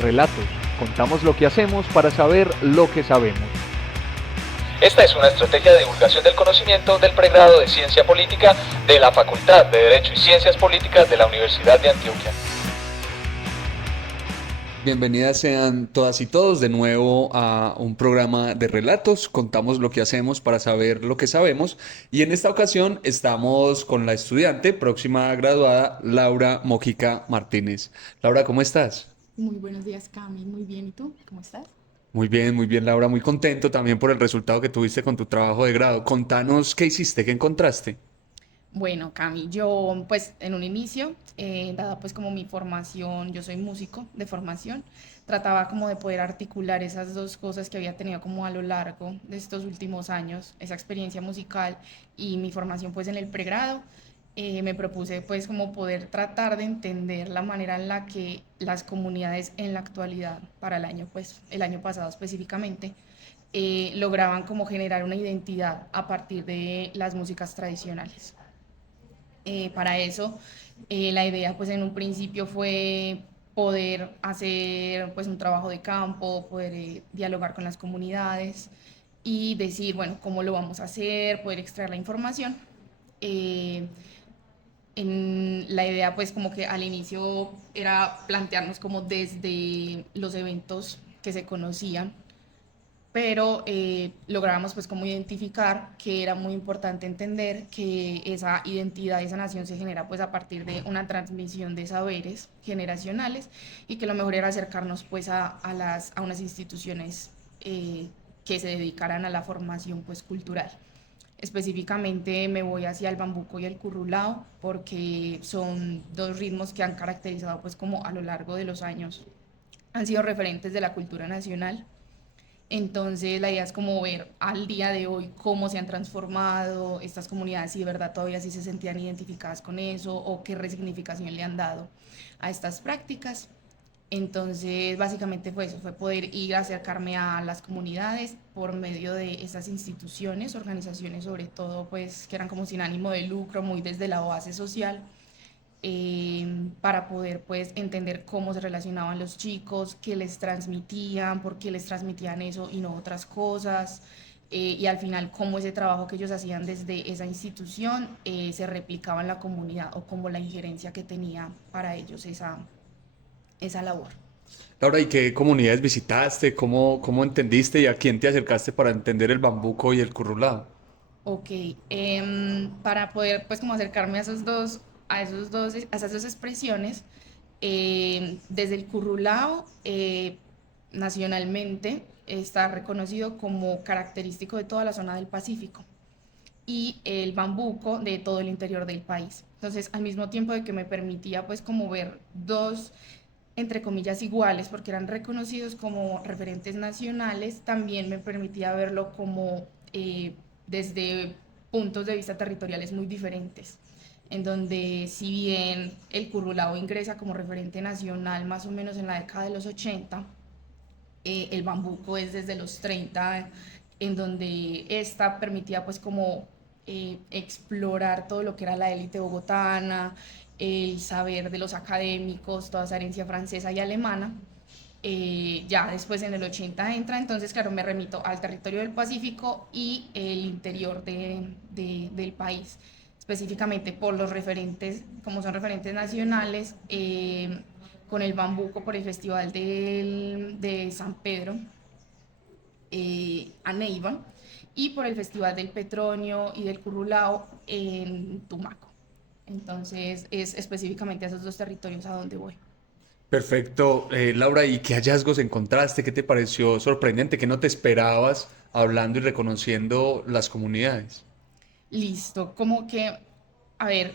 Relatos. Contamos lo que hacemos para saber lo que sabemos. Esta es una estrategia de divulgación del conocimiento del pregrado de Ciencia Política de la Facultad de Derecho y Ciencias Políticas de la Universidad de Antioquia. Bienvenidas sean todas y todos de nuevo a un programa de relatos. Contamos lo que hacemos para saber lo que sabemos y en esta ocasión estamos con la estudiante próxima graduada Laura Mojica Martínez. Laura, ¿cómo estás? Muy buenos días, Cami. Muy bien. ¿Y tú? ¿Cómo estás? Muy bien, Laura. Muy contento también por el resultado que tuviste con tu trabajo de grado. Contanos qué hiciste, qué encontraste. Bueno, Cami, yo pues en un inicio, dada pues como mi formación, yo soy músico de formación, trataba como de poder articular esas dos cosas que había tenido como a lo largo de estos últimos años, esa experiencia musical y mi formación pues en el pregrado. Me propuse pues como poder tratar de entender la manera en la que las comunidades en la actualidad, para el año pues el año pasado específicamente, lograban como generar una identidad a partir de las músicas tradicionales. Para eso, la idea pues en un principio fue poder hacer pues un trabajo de campo, poder dialogar con las comunidades y decir, bueno, cómo lo vamos a hacer, poder extraer la información. Eh, en la idea pues como que al inicio era plantearnos como desde los eventos que se conocían, pero logramos pues como identificar que era muy importante entender que esa identidad, esa nación se genera pues a partir de una transmisión de saberes generacionales y que lo mejor era acercarnos pues a unas instituciones que se dedicaran a la formación pues cultural. Específicamente me voy hacia el bambuco y el currulao porque son dos ritmos que han caracterizado pues como a lo largo de los años han sido referentes de la cultura nacional. Entonces la idea es como ver al día de hoy cómo se han transformado estas comunidades, si de verdad todavía sí se sentían identificadas con eso o qué resignificación le han dado a estas prácticas. Entonces básicamente fue eso, fue poder ir a acercarme a las comunidades por medio de esas instituciones, organizaciones sobre todo pues que eran como sin ánimo de lucro, muy desde la base social, para poder pues entender cómo se relacionaban los chicos, qué les transmitían, por qué les transmitían eso y no otras cosas, y al final cómo ese trabajo que ellos hacían desde esa institución se replicaba en la comunidad o como la injerencia que tenía para ellos esa labor. Laura, ¿y qué comunidades visitaste? ¿Cómo entendiste y a quién te acercaste para entender el bambuco y el currulao? Ok, para poder pues como acercarme a esas dos expresiones, desde el currulao nacionalmente está reconocido como característico de toda la zona del Pacífico y el bambuco de todo el interior del país. Entonces, al mismo tiempo de que me permitía pues como ver dos entre comillas iguales porque eran reconocidos como referentes nacionales, también me permitía verlo como desde puntos de vista territoriales muy diferentes, en donde si bien el currulao ingresa como referente nacional más o menos en la década de los 80, el bambuco es desde los 30, en donde esta permitía pues como explorar todo lo que era la élite bogotana, el saber de los académicos, toda esa herencia francesa y alemana. Ya después en el 80 entra, entonces claro, me remito al territorio del Pacífico y el interior del país, específicamente por los referentes, como son referentes nacionales, con el bambuco por el Festival de San Pedro, a Neiva, y por el Festival del Petronio y del Currulao en Tumaco. Entonces es específicamente a esos dos territorios a donde voy. Perfecto. Laura, ¿y qué hallazgos encontraste? ¿Qué te pareció sorprendente? ¿Qué no te esperabas hablando y reconociendo las comunidades? Listo, como que, a ver,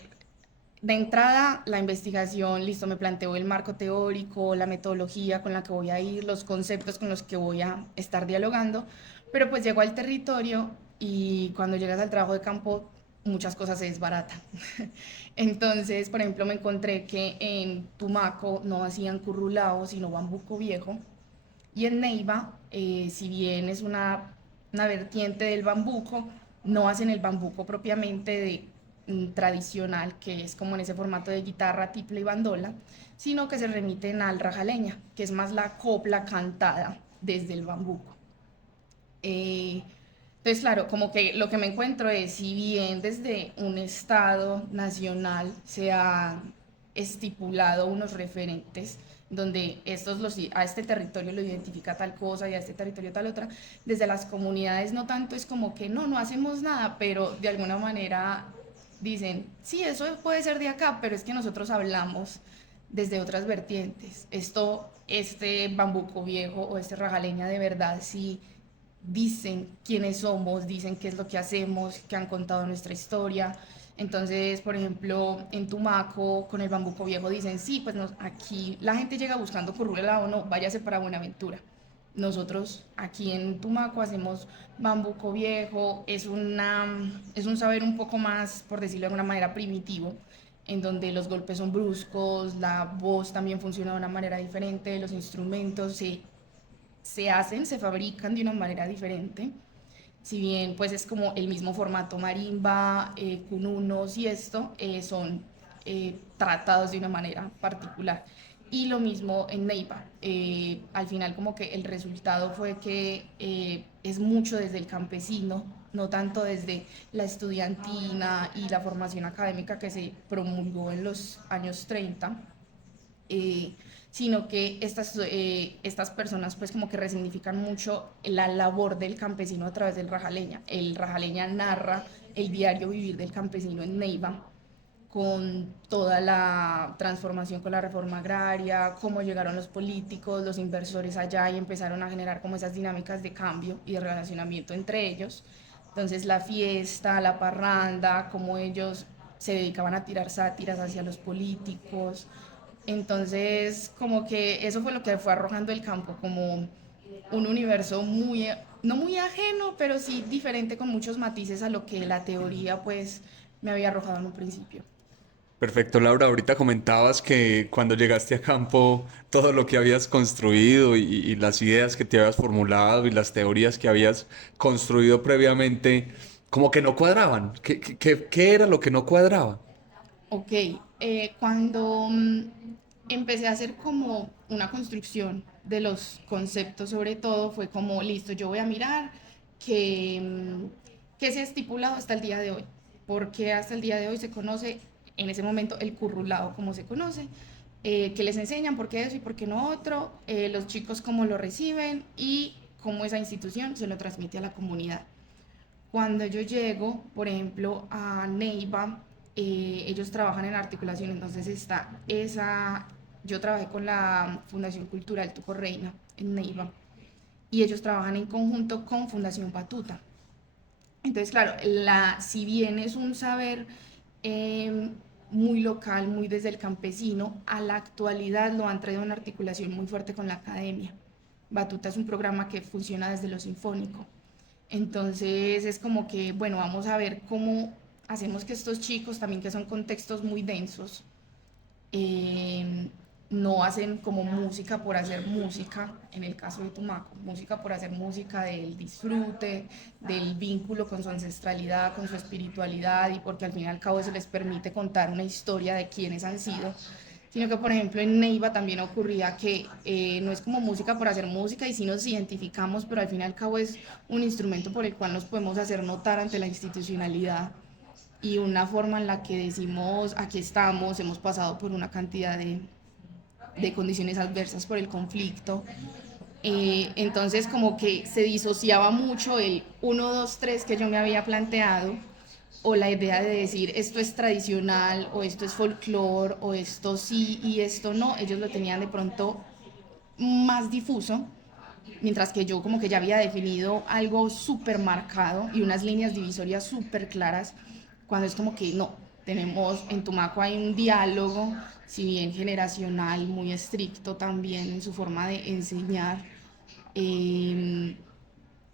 de entrada la investigación, listo, me planteo el marco teórico, la metodología con la que voy a ir, los conceptos con los que voy a estar dialogando, pero pues llego al territorio y cuando llegas al trabajo de campo muchas cosas se desbaratan. Entonces, por ejemplo, me encontré que en Tumaco no hacían currulao, sino bambuco viejo, y en Neiva, si bien es una vertiente del bambuco, no hacen el bambuco propiamente tradicional, que es como en ese formato de guitarra, tiple y bandola, sino que se remiten al rajaleña, que es más la copla cantada desde el bambuco. Eh, entonces, claro, como que lo que me encuentro es, si bien desde un Estado nacional se han estipulado unos referentes donde a este territorio lo identifica tal cosa y a este territorio tal otra, desde las comunidades no tanto es como que no hacemos nada, pero de alguna manera dicen, sí, eso puede ser de acá, pero es que nosotros hablamos desde otras vertientes. Este bambuco viejo o este rajaleña de verdad sí dicen quiénes somos, dicen qué es lo que hacemos, que han contado nuestra historia. Entonces, por ejemplo, en Tumaco, con el bambuco viejo, dicen, sí, pues aquí la gente llega buscando currula o no, váyase para Buenaventura. Nosotros aquí en Tumaco hacemos bambuco viejo, es un saber un poco más, por decirlo de alguna manera, primitivo, en donde los golpes son bruscos, la voz también funciona de una manera diferente, los instrumentos se fabrican de una manera diferente. Si bien pues es como el mismo formato marimba, cununos y esto, son tratados de una manera particular. Y lo mismo en Neiva. Al final como que el resultado fue que es mucho desde el campesino, no tanto desde la estudiantina y la formación académica que se promulgó en los años 30, eh, sino que estas personas pues como que resignifican mucho la labor del campesino a través del rajaleña. El rajaleña narra el diario vivir del campesino en Neiva, con toda la transformación con la reforma agraria, cómo llegaron los políticos, los inversores allá y empezaron a generar como esas dinámicas de cambio y de relacionamiento entre ellos. Entonces la fiesta, la parranda, cómo ellos se dedicaban a tirar sátiras hacia los políticos. Entonces, como que eso fue lo que fue arrojando el campo, como un universo no muy ajeno, pero sí diferente con muchos matices a lo que la teoría pues me había arrojado en un principio. Perfecto, Laura. Ahorita comentabas que cuando llegaste a campo, todo lo que habías construido y las ideas que te habías formulado y las teorías que habías construido previamente, como que no cuadraban. ¿Qué era lo que no cuadraba? Ok, cuando empecé a hacer como una construcción de los conceptos, sobre todo, fue como, listo, yo voy a mirar qué se ha estipulado hasta el día de hoy, porque hasta el día de hoy se conoce en ese momento el currulado como se conoce, qué les enseñan, por qué eso y por qué no otro, los chicos cómo lo reciben y cómo esa institución se lo transmite a la comunidad. Cuando yo llego, por ejemplo, a Neiva, ellos trabajan en articulación, entonces yo trabajé con la Fundación Cultural Tuco Reina en Neiva y ellos trabajan en conjunto con Fundación Batuta. Entonces, claro, si bien es un saber eh, muy local, muy desde el campesino, a la actualidad lo han traído en articulación muy fuerte con la academia. Batuta es un programa que funciona desde lo sinfónico. Entonces es como que, bueno, vamos a ver cómo hacemos que estos chicos, también que son contextos muy densos, eh, no hacen como música por hacer música, en el caso de Tumaco, música por hacer música del disfrute, del vínculo con su ancestralidad, con su espiritualidad y porque al fin y al cabo eso les permite contar una historia de quiénes han sido, sino que por ejemplo en Neiva también ocurría que no es como música por hacer música y sí nos identificamos, pero al fin y al cabo es un instrumento por el cual nos podemos hacer notar ante la institucionalidad y una forma en la que decimos aquí estamos, hemos pasado por una cantidad de condiciones adversas por el conflicto. Entonces como que se disociaba mucho el uno 2 3 que yo me había planteado o la idea de decir esto es tradicional o esto es folclore o esto sí y esto no, ellos lo tenían de pronto más difuso, mientras que yo como que ya había definido algo súper marcado y unas líneas divisorias súper claras, cuando es como que no, tenemos en Tumaco hay un diálogo, si bien generacional, muy estricto también en su forma de enseñar. Eh,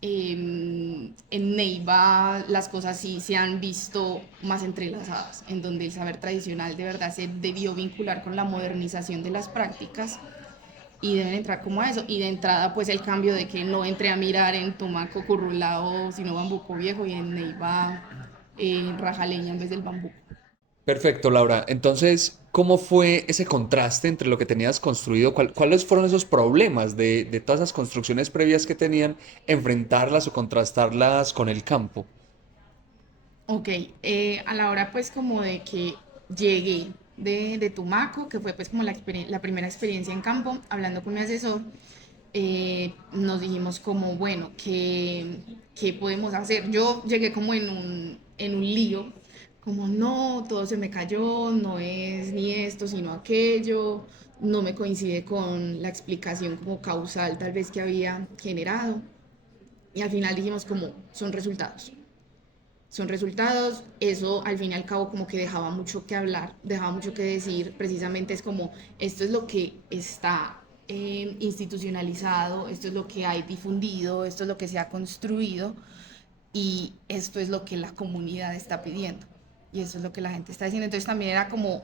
en Neiva las cosas sí se han visto más entrelazadas, en donde el saber tradicional de verdad se debió vincular con la modernización de las prácticas y deben entrar como a eso. Y de entrada pues el cambio de que no entré a mirar en Tumaco Currulao, sino Bambuco Viejo y en Neiva raja leña en vez del bambú. Perfecto, Laura. Entonces, ¿cómo fue ese contraste entre lo que tenías construido? ¿Cuáles fueron esos problemas de todas esas construcciones previas que tenían, enfrentarlas o contrastarlas con el campo? Ok, a la hora pues como de que llegué de Tumaco, que fue pues como la primera experiencia en campo, hablando con mi asesor, nos dijimos como, bueno, ¿qué podemos hacer? Yo llegué como en un lío, como no, todo se me cayó, no es ni esto, sino aquello, no me coincide con la explicación como causal tal vez que había generado. Y al final dijimos como, son resultados, eso al fin y al cabo como que dejaba mucho que hablar, dejaba mucho que decir, precisamente es como, esto es lo que está institucionalizado, esto es lo que hay difundido, esto es lo que se ha construido y esto es lo que la comunidad está pidiendo y eso es lo que la gente está diciendo. Entonces también era como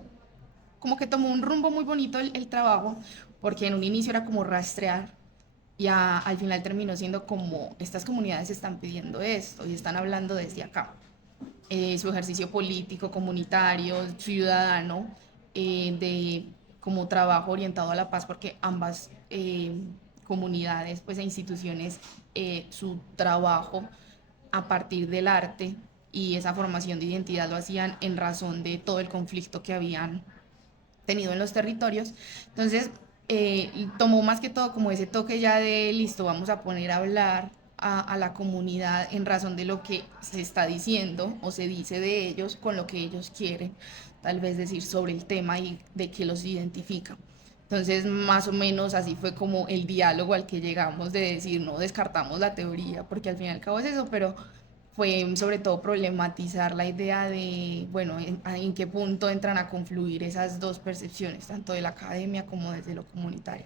que tomó un rumbo muy bonito el trabajo, porque en un inicio era como rastrear y al final terminó siendo como estas comunidades están pidiendo esto y están hablando desde acá. Su ejercicio político, comunitario, ciudadano, de como trabajo orientado a la paz, porque ambas comunidades pues, e instituciones, su trabajo a partir del arte y esa formación de identidad lo hacían en razón de todo el conflicto que habían tenido en los territorios. Entonces, tomó más que todo como ese toque ya de listo, vamos a poner a hablar a la comunidad en razón de lo que se está diciendo o se dice de ellos con lo que ellos quieren, tal vez decir sobre el tema y de qué los identifica. Entonces, más o menos así fue como el diálogo al que llegamos de decir, no descartamos la teoría, porque al fin y al cabo es eso, pero fue sobre todo problematizar la idea de, bueno, en qué punto entran a confluir esas dos percepciones, tanto de la academia como desde lo comunitario.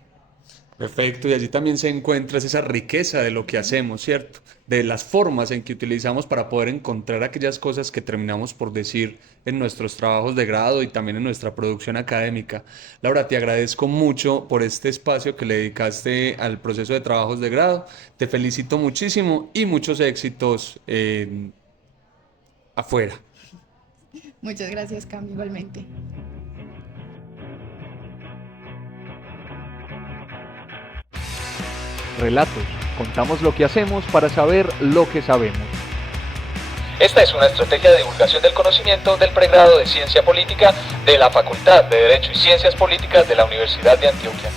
Perfecto, y allí también se encuentra esa riqueza de lo que hacemos, ¿cierto? De las formas en que utilizamos para poder encontrar aquellas cosas que terminamos por decir en nuestros trabajos de grado y también en nuestra producción académica. Laura, te agradezco mucho por este espacio que le dedicaste al proceso de trabajos de grado. Te felicito muchísimo y muchos éxitos afuera. Muchas gracias, Cami, igualmente. Relatos. Contamos lo que hacemos para saber lo que sabemos. Esta es una estrategia de divulgación del conocimiento del pregrado de Ciencia Política de la Facultad de Derecho y Ciencias Políticas de la Universidad de Antioquia.